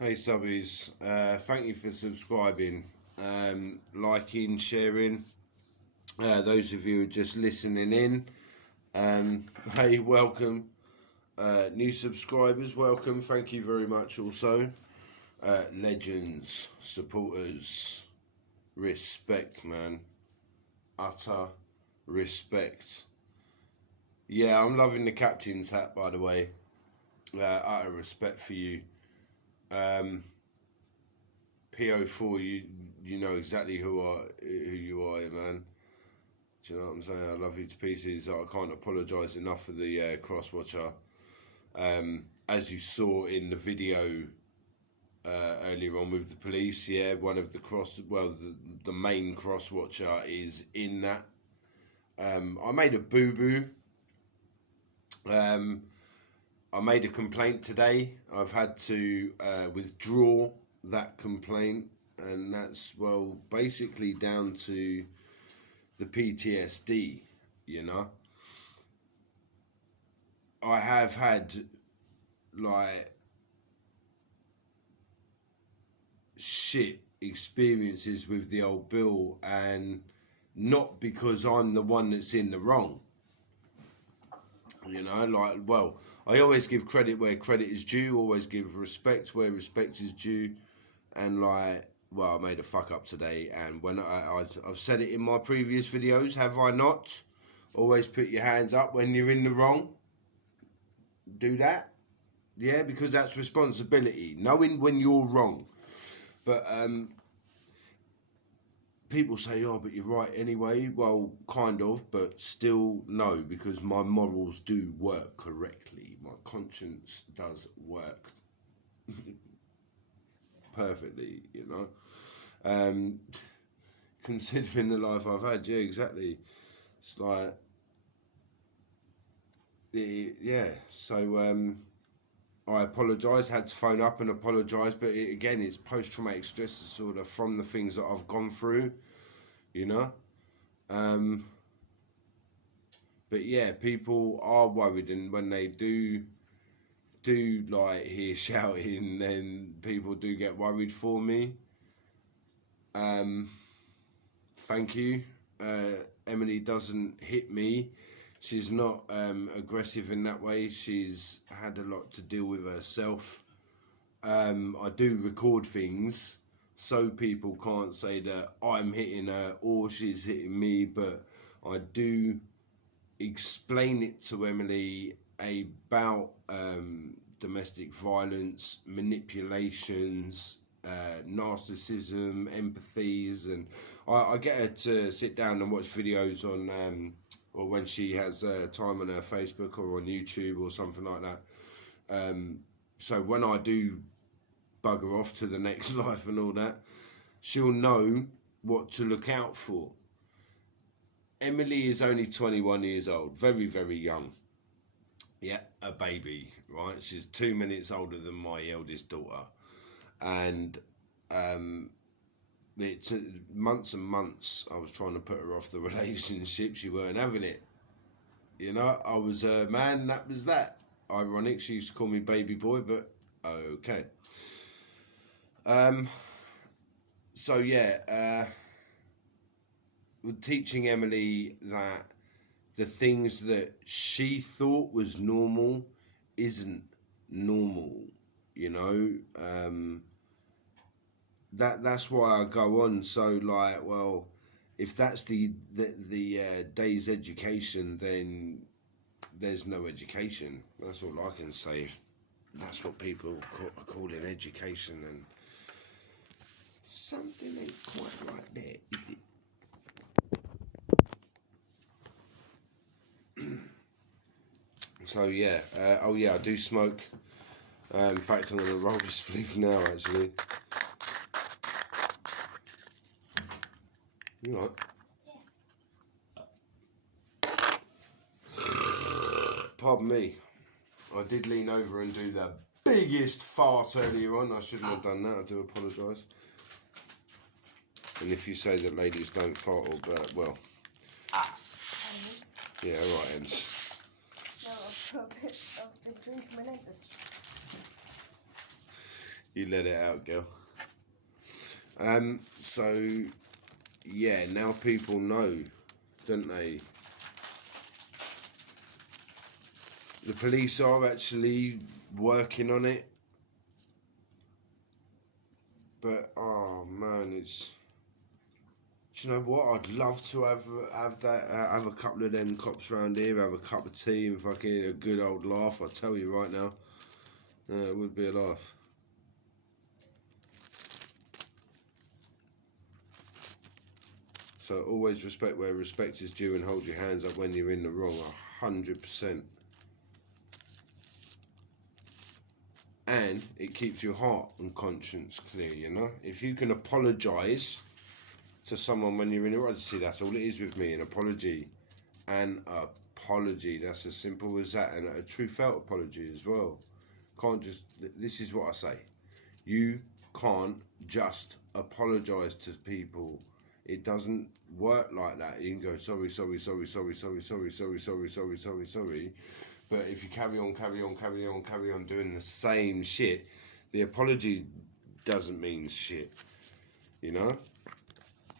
Hey subbies, thank you for subscribing, liking, sharing. Those of you who are just listening in, hey, welcome. New subscribers, welcome. Thank you very much. Also, legends, supporters, respect, man. Utter respect. Yeah, I'm loving the captain's hat, by the way. Utter respect for you. PO4, you know exactly who you are, man. Do you know what I'm saying? I love you to pieces. I can't apologise enough for the cross watcher. As you saw in the video earlier on with the police, yeah, one of the the main cross watcher is in that. I made a boo-boo. I made a complaint today. I've had to withdraw that complaint, and that's, well, basically down to the PTSD, you know. I have had, like, shit experiences with the old bill, and not because I'm the one that's in the wrong. You know, like, well, I always give credit where credit is due, always give respect where respect is due. And, like, well, I made a fuck up today, and when I've said it in my previous videos, have I not? Always put your hands up when you're in the wrong. Do that. Yeah, because that's responsibility, knowing when you're wrong. But people say, oh, but you're right anyway. Well, kind of, but still no, because my morals do work correctly. My conscience does work perfectly, you know. Considering the life I've had, yeah, exactly. It's like, yeah. So I apologised, had to phone up and apologise, but again, it's post-traumatic stress disorder from the things that I've gone through, you know. But yeah, people are worried, and when they do like hear shouting, then people do get worried for me. Thank you. Emily doesn't hit me. She's not aggressive in that way. She's had a lot to deal with herself. I do record things so people can't say that I'm hitting her or she's hitting me, but I do explain it to Emily about domestic violence, manipulations, narcissism, empathies, and I get her to sit down and watch videos on, or when she has time on her Facebook or on YouTube or something like that. So when I do bugger off to the next life and all that, she'll know what to look out for. Emily is only 21 years old, very, very young. Yeah, a baby, right? She's 2 minutes older than my eldest daughter. And it's months and months I was trying to put her off the relationship. She weren't having it. You know, I was a man, that was that. Ironic, she used to call me baby boy, but okay. So yeah, teaching Emily that the things that she thought was normal isn't normal, you know. That's why I go on. So, like, well, if that's the day's education, then there's no education. That's all I can say. If that's what people are calling education, then something ain't quite right there, is it? So yeah, oh yeah, I do smoke. In fact, I'm going to roll this spliff now, actually. You all right? Yeah. Pardon me. I did lean over and do the biggest fart earlier on. I shouldn't have done that. I do apologise. And if you say that ladies don't fart, or well, yeah, all right, Ems. No, I've been drinking my language. You let it out, girl. So, yeah, now people know, don't they? The police are actually working on it. But, oh, man, it's... Do you know what? I'd love to have a couple of them cops around here, have a cup of tea and fucking a good old laugh. I tell you right now, it would be a laugh. So always respect where respect is due and hold your hands up when you're in the wrong. 100%. And it keeps your heart and conscience clear. You know, if you can apologise to someone when you're in the right, see, that's all it is with me, an apology. An apology, that's as simple as that, and a true felt apology as well. Can't just, this is what I say, you can't just apologise to people. It doesn't work like that. You can go, sorry, sorry, sorry, sorry, sorry, sorry, sorry, sorry, sorry, sorry, sorry. But if you carry on doing the same shit, the apology doesn't mean shit, you know?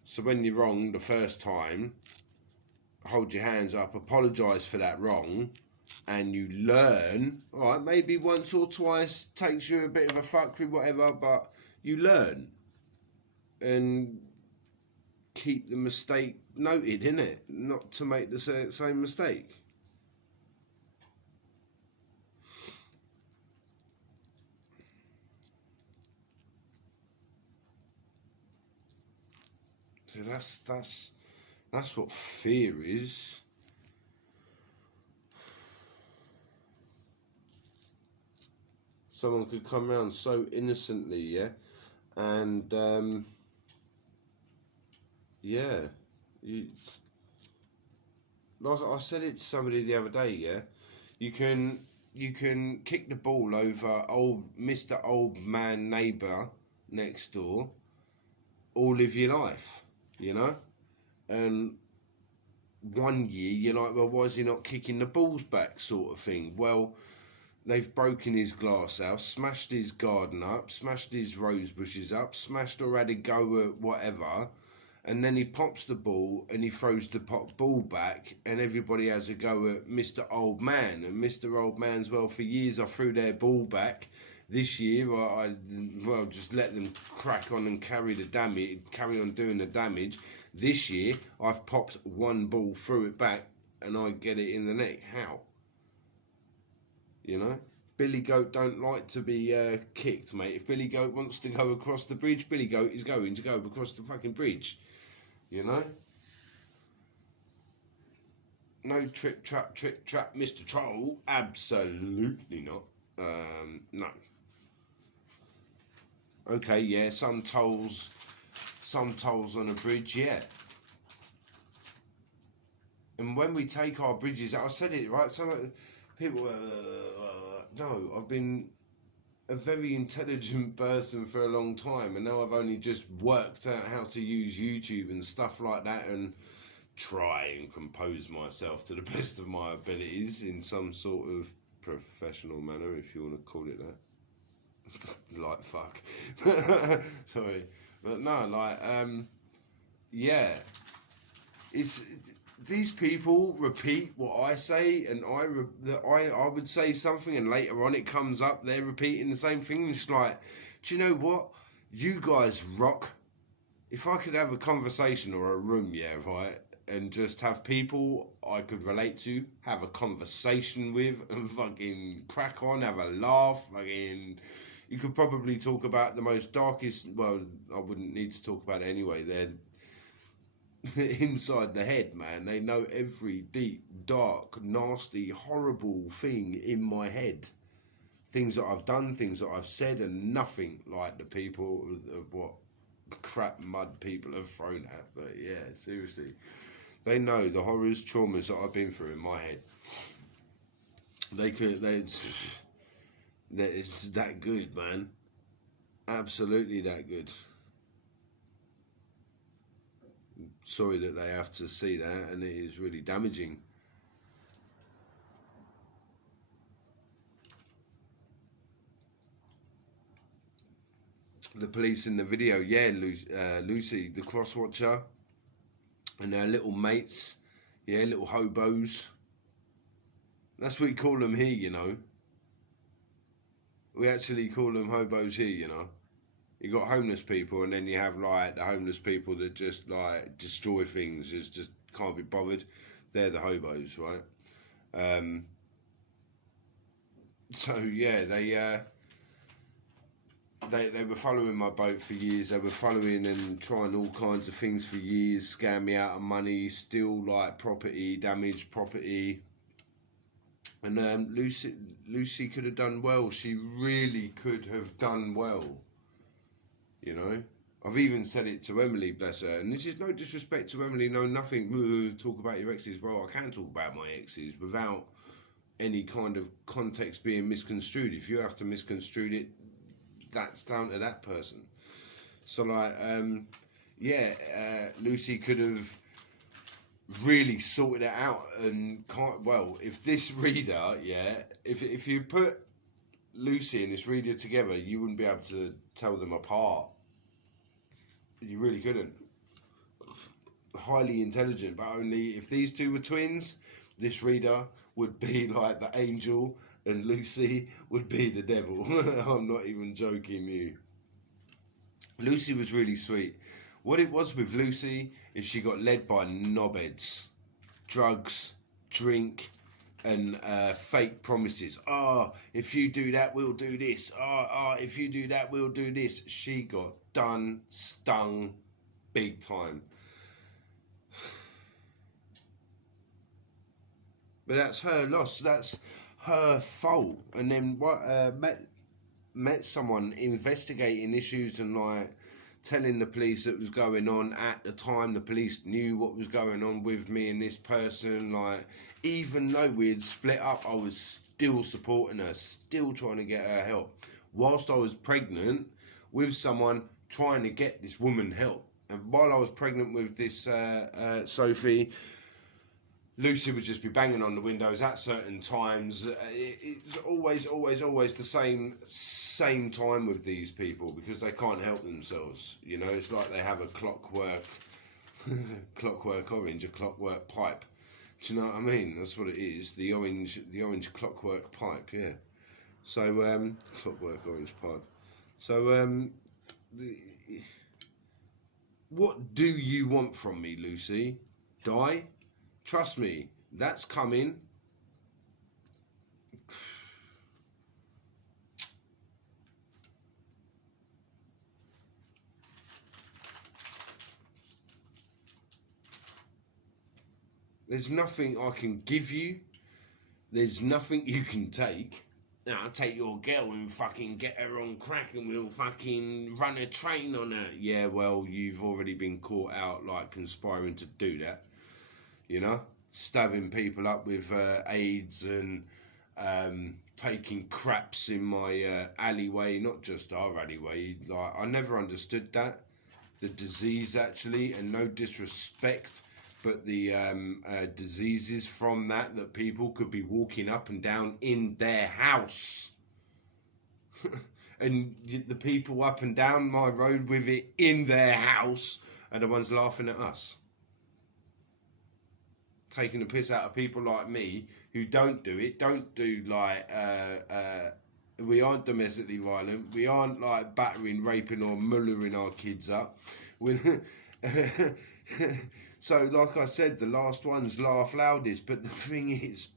So when you're wrong the first time, hold your hands up, apologise for that wrong, and you learn. All right, maybe once or twice takes you a bit of a fuckery, whatever, but you learn. And keep the mistake noted, innit? Not to make the same mistake. So that's what fear is. Someone could come around so innocently, yeah, and yeah, like I said it to somebody the other day, yeah, you can kick the ball over Mr. Old Man neighbour next door all of your life, you know, and one year you're like, well, why is he not kicking the balls back, sort of thing. Well, they've broken his glass house, smashed his garden up, smashed his rose bushes up, smashed or had a go at whatever, and then he pops the ball and he throws the ball back, and everybody has a go at Mr. Old Man. And Mr. Old Man's, well, for years I threw their ball back. This year, I just let them crack on and carry on doing the damage. This year, I've popped one ball, threw it back, and I get it in the neck. How? You know? Billy Goat don't like to be kicked, mate. If Billy Goat wants to go across the bridge, Billy Goat is going to go across the fucking bridge. You know? No trick, trap, Mr. Troll. Absolutely not. No. Okay, yeah, some tolls on a bridge, yeah. And when we take our bridges, I said it, right? Some people, no, I've been a very intelligent person for a long time, and now I've only just worked out how to use YouTube and stuff like that, and try and compose myself to the best of my abilities in some sort of professional manner, if you want to call it that. Like fuck. Sorry, but no, like yeah, it's these people repeat what I say, and I would say something, and later on it comes up, they're repeating the same thing. It's like, do you know what? You guys rock. If I could have a conversation or a room, yeah, right, and just have people I could relate to, have a conversation with, and fucking crack on, have a laugh, fucking. You could probably talk about the most darkest, well, I wouldn't need to talk about it anyway, they're inside the head, man. They know every deep, dark, nasty, horrible thing in my head. Things that I've done, things that I've said, and nothing like the people of what crap mud people have thrown at. But yeah, seriously. They know the horrors, traumas that I've been through in my head. It's that good, man. Absolutely that good. Sorry that they have to see that, and it is really damaging. the police in the video, yeah, Lucy, the cross watcher, and their little mates, yeah, little hobos. That's what we call them here, you know. We actually call them hobos here, you know. You got homeless people, and then you have like the homeless people that just like destroy things, just can't be bothered. They're the hobos, right? So yeah, they were following my boat for years. They were following and trying all kinds of things for years, scam me out of money, steal like property, damage property. And Lucy could have done well. She really could have done well. You know, I've even said it to Emily, bless her. And this is no disrespect to Emily, no nothing. Talk about your exes. Well, I can talk about my exes without any kind of context being misconstrued. If you have to misconstrue it, that's down to that person. So like, Lucy could have really sorted it out, and if this reader, if you put Lucy and this reader together, you wouldn't be able to tell them apart. You really couldn't. Highly intelligent, but only if these two were twins, this reader would be like the angel and Lucy would be the devil. I'm not even joking you. Lucy was really sweet. What it was with Lucy is she got led by knobheads, drugs, drink, and fake promises. If you do that, we'll do this. If you do that, we'll do this. She got stung big time. But that's her loss. That's her fault. And then met someone investigating issues and like telling the police that was going on at the time. The police knew what was going on with me and this person. Like, even though we had split up, I was still supporting her, still trying to get her help, whilst I was pregnant with someone trying to get this woman help. And while I was pregnant with this Sophie, Lucy would just be banging on the windows at certain times. It's always the same time with these people because they can't help themselves. You know, it's like they have a clockwork orange, a clockwork pipe. Do you know what I mean? That's what it is. The orange clockwork pipe. Yeah. So clockwork orange pipe. So what do you want from me, Lucy? Die? Trust me, that's coming. There's nothing I can give you. There's nothing you can take. Now, I'll take your girl and fucking get her on crack and we'll fucking run a train on her. Yeah, well, you've already been caught out, like, conspiring to do that. You know, stabbing people up with AIDS and taking craps in my alleyway, not just our alleyway. Like, I never understood that, the disease actually, and no disrespect, but the diseases from that people could be walking up and down in their house. And the people up and down my road with it in their house are the ones laughing at us. Taking the piss out of people like me who don't do it, don't do like, we aren't domestically violent, we aren't like battering, raping or mullering our kids up. So like I said, the last ones laugh loudest, but the thing is,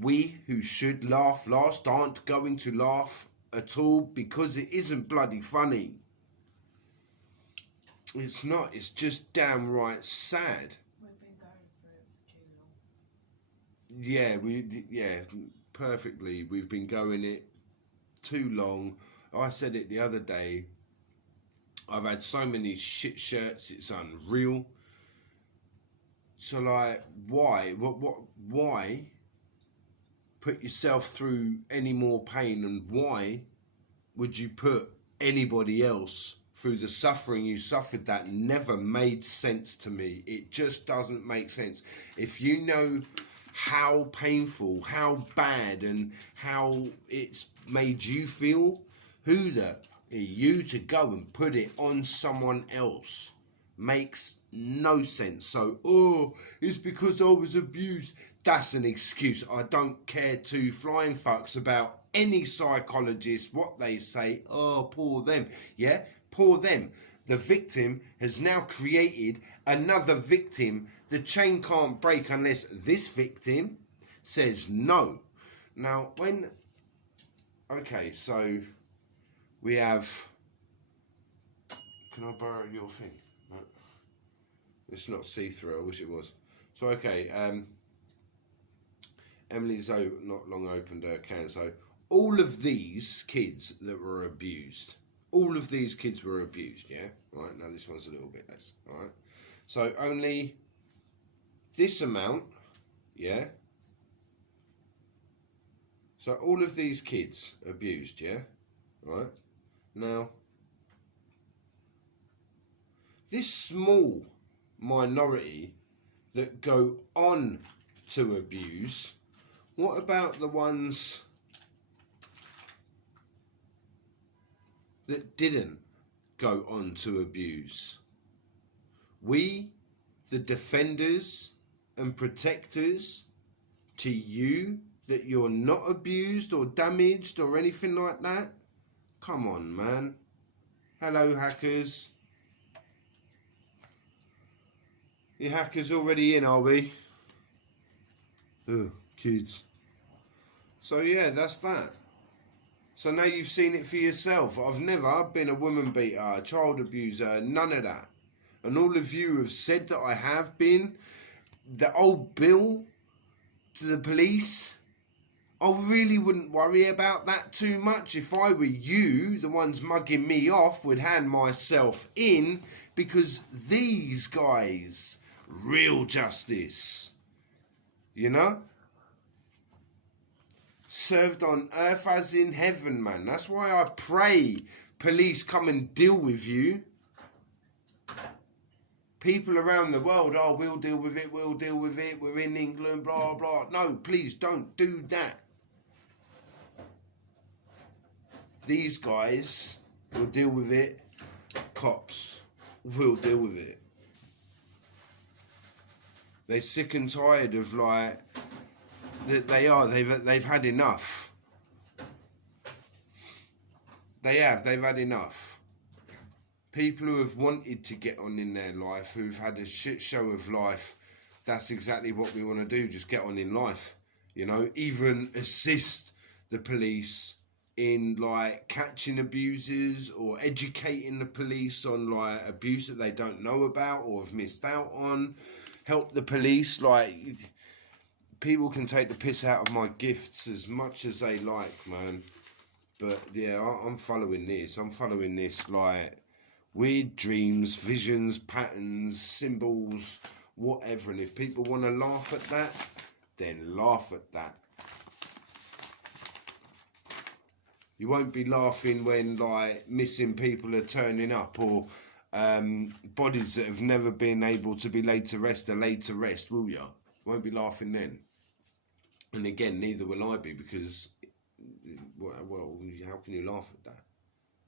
we who should laugh last aren't going to laugh at all because it isn't bloody funny. It's not. It's just damn right sad. We've been going for it too long. Yeah, perfectly. We've been going it too long. I said it the other day. I've had so many shit shirts. It's unreal. So like, why? Why put yourself through any more pain, and why would you put anybody else through the suffering you suffered? That never made sense to me. It just doesn't make sense. If you know how painful, how bad, and how it's made you feel, Who the are you to go and put it on someone else? Makes no sense. So, oh, it's because I was abused. That's an excuse. I don't care two flying fucks about any psychologist, what they say. Oh, poor them. Yeah, poor them. The victim has now created another victim. The chain can't break unless this victim says no. Now, when... Okay, so we have... Can I borrow your thing? No. It's not see-through. I wish it was. So, okay, Emily's not long opened her can. So, all of these kids that were abused... All of these kids were abused, yeah? Right, now this one's a little bit less, all right? So only this amount, yeah? So all of these kids abused, yeah? Right? Now, this small minority that go on to abuse, what about the ones that didn't go on to abuse? We, the defenders and protectors, to you that you're not abused or damaged or anything like that? Come on, man. Hello, hackers. You hackers already in, are we? Ugh, kids. So yeah, that's that. So now you've seen it for yourself. I've never been a woman beater, a child abuser, none of that. And all of you have said that I have been. The old bill to the police, I really wouldn't worry about that too much. If I were you, the ones mugging me off, would hand myself in, because these guys, real justice, you know? Served on earth as in heaven, man. That's why I pray police come and deal with you. People around the world, oh, we'll deal with it, we're in England, blah, blah. No, please don't do that. These guys will deal with it. Cops will deal with it. They're sick and tired of, like, they've had enough. They've had enough. People who have wanted to get on in their life, who've had a shit show of life, that's exactly what we want to do, just get on in life. You know, even assist the police in, like, catching abusers or educating the police on, like, abuse that they don't know about or have missed out on. Help the police, like... People can take the piss out of my gifts as much as they like, man. But, yeah, I'm following this. I'm following this, like, weird dreams, visions, patterns, symbols, whatever. And if people want to laugh at that, then laugh at that. You won't be laughing when, like, missing people are turning up, or bodies that have never been able to be laid to rest are laid to rest, will you? You won't be laughing then. And again, neither will I be, because, well, how can you laugh at that?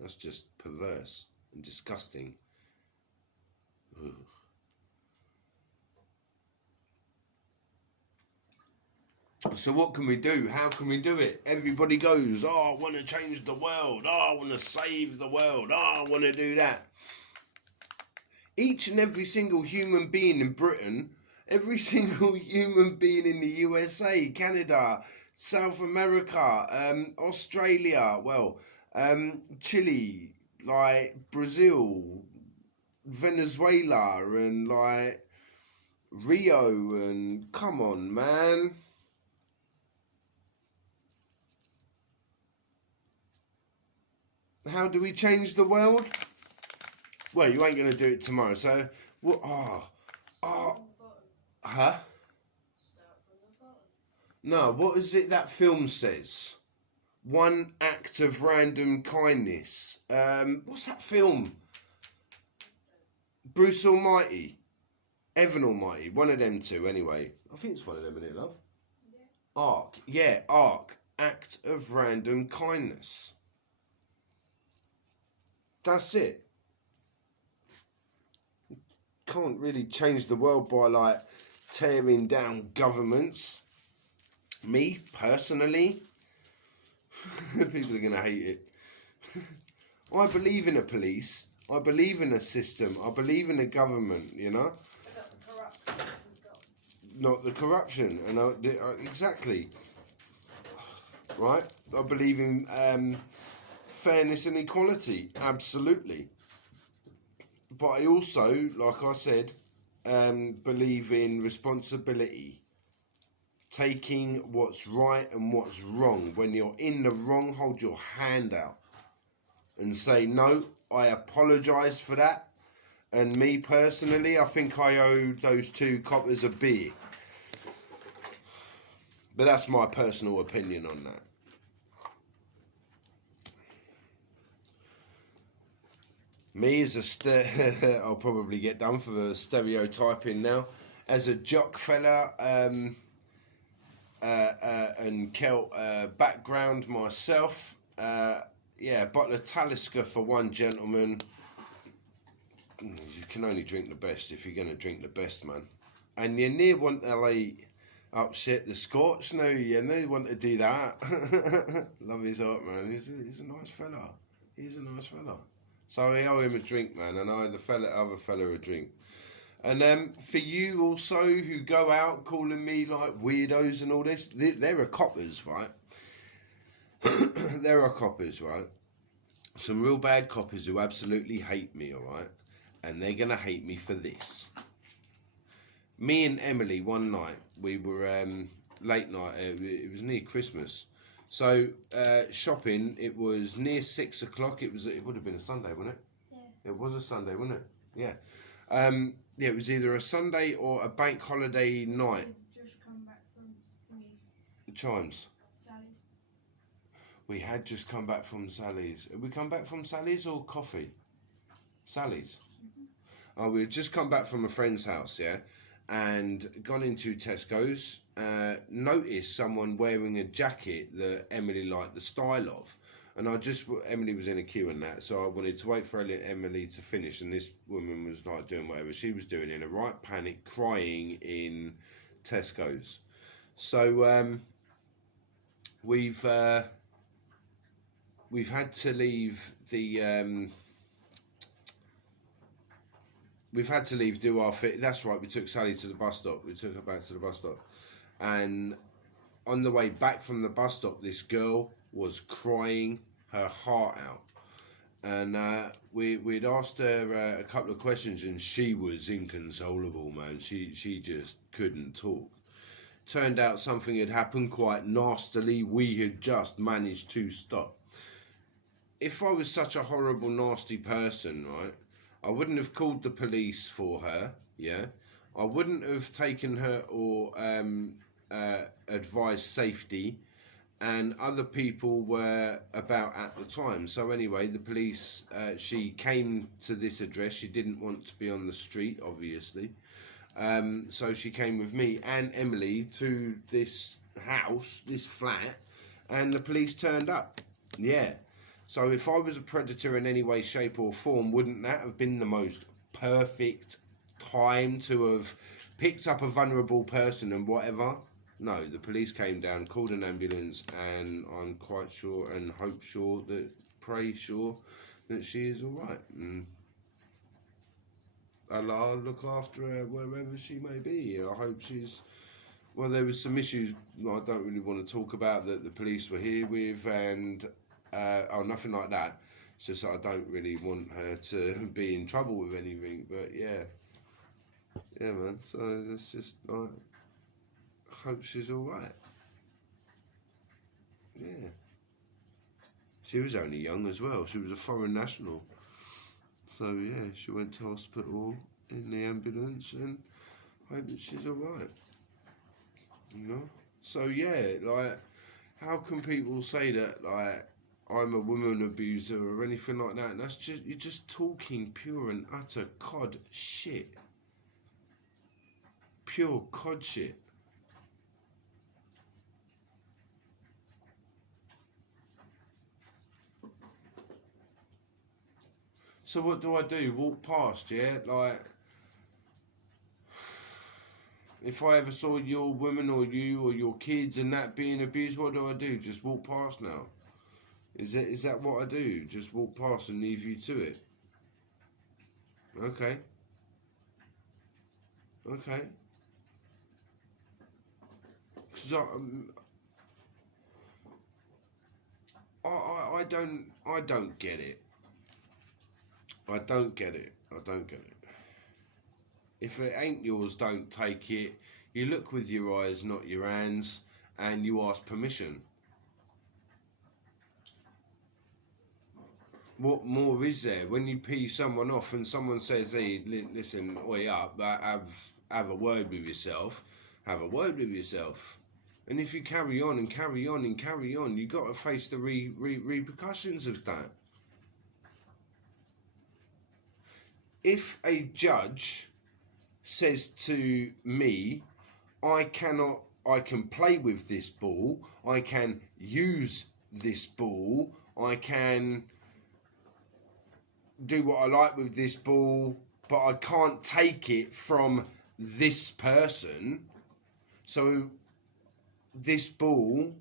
That's just perverse and disgusting. Ugh. So what can we do? How can we do it? Everybody goes, oh, I want to change the world. Oh, I want to save the world. Oh, I want to do that. Each and every single human being in Britain, every single human being in the USA, Canada, South America, Australia, well, Chile, like Brazil, Venezuela, and like Rio, and come on, man. How do we change the world? Well, you ain't going to do it tomorrow, so... What? Huh? No, what is it that film says? One act of random kindness. What's that film? Bruce Almighty. Evan Almighty. One of them two, anyway. I think it's one of them, isn't it, love? Yeah. Ark. Yeah, Ark. Act of random kindness. That's it. Can't really change the world by like tearing down governments. Me personally, people are gonna hate it. I believe in a police. I believe in a system. I believe in a government. You know. About the corruption we've got. Not the corruption, and exactly. Right. I believe in fairness and equality. Absolutely. But I also, like I said, believe in responsibility. Taking what's right and what's wrong. When you're in the wrong, hold your hand out and say, no, I apologise for that. And me personally, I think I owe those two coppers a beer. But that's my personal opinion on that. Me as a I'll probably get done for the stereotyping now. As a jock fella and Celt background myself, yeah, a bottle of Talisker for one gentleman. You can only drink the best if you're going to drink the best, man. And you near want to like upset the Scots now, you near want to do that. Love his heart, man. He's a nice fella. He's a nice fella. So I owe him a drink, man, and I owe the other fella a drink. And for you also who go out calling me like weirdos and all this, there are coppers, right? There are coppers, right? Some real bad coppers who absolutely hate me, all right? And they're going to hate me for this. Me and Emily, one night, we were late night, it was near Christmas. So shopping, it was near 6 o'clock. It would have been a Sunday, wouldn't it? Yeah. It was a Sunday, wasn't it? Yeah. Yeah, it was either a Sunday or a bank holiday night. Just come back from The Chimes. Sally's. We had just come back from Sally's. Had we come back from Sally's or coffee? Sally's. Oh, we had just come back from a friend's house, yeah, and gone into Tesco's. Noticed someone wearing a jacket that Emily liked the style of, and Emily was in a queue and that, so I wanted to wait for Emily to finish, and this woman was like doing whatever she was doing in a right panic, crying in Tesco's. So we've had to leave the we've had to leave, do our fit. That's right, we took Sally to the bus stop. We took her back to the bus stop. And on the way back from the bus stop, this girl was crying her heart out. And we'd asked her a couple of questions, and she was inconsolable, man. She just couldn't talk. Turned out something had happened quite nastily. We had just managed to stop. If I was such a horrible, nasty person, right, I wouldn't have called the police for her, yeah? I wouldn't have taken her or advised safety, and other people were about at the time. So anyway, the police, she came to this address. She didn't want to be on the street, obviously. So she came with me and Emily to this house, this flat, and the police turned up. Yeah. So if I was a predator in any way, shape or form, wouldn't that have been the most perfect time to have picked up a vulnerable person and whatever? No, the police came down, called an ambulance, and I'm quite sure and pray sure that she is all right. And Allah look after her wherever she may be. I hope she's... Well, there was some issues I don't really want to talk about that the police were here with, and nothing like that. It's just I don't really want her to be in trouble with anything. But yeah, man. So it's just I hope she's all right. Yeah. She was only young as well. She was a foreign national. So yeah, she went to hospital in the ambulance, and I hope that she's all right. You know. So yeah, like, how can people say that like I'm a woman abuser or anything like that? And that's just, you're just talking pure and utter cod shit. Pure cod shit. So what do I do? Walk past, yeah? Like, if I ever saw your woman or you or your kids and that being abused, what do I do? Just walk past now? Is that what I do? Just walk past and leave you to it? Okay. Okay. Because I don't get it. I don't get it. I don't get it. If it ain't yours, don't take it. You look with your eyes, not your hands, and you ask permission. What more is there? When you pee someone off and someone says, hey, listen, oi up, have a word with yourself, have a word with yourself. And if you carry on and carry on and carry on, you got to face the repercussions of that. If a judge says to me, I can play with this ball, I can use this ball, I can do what I like with this ball, but I can't take it from this person. So this ball,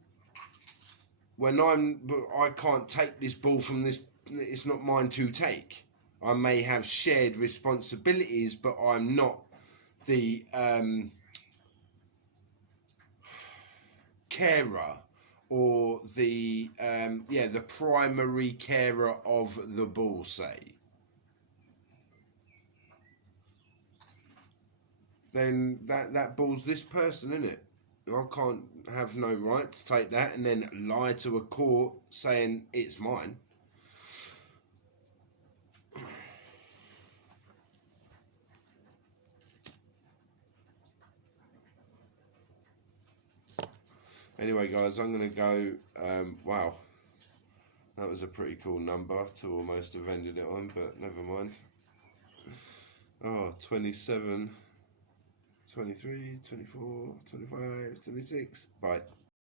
I can't take this ball from this, it's not mine to take. I may have shared responsibilities, but I'm not the carer or the primary carer of the ball, say. Then that ball's this person, innit? I can't have no right to take that and then lie to a court saying it's mine. Anyway, guys, I'm going to go, wow, that was a pretty cool number to almost have ended it on, but never mind. Oh, 27, 23, 24, 25, 26, bye.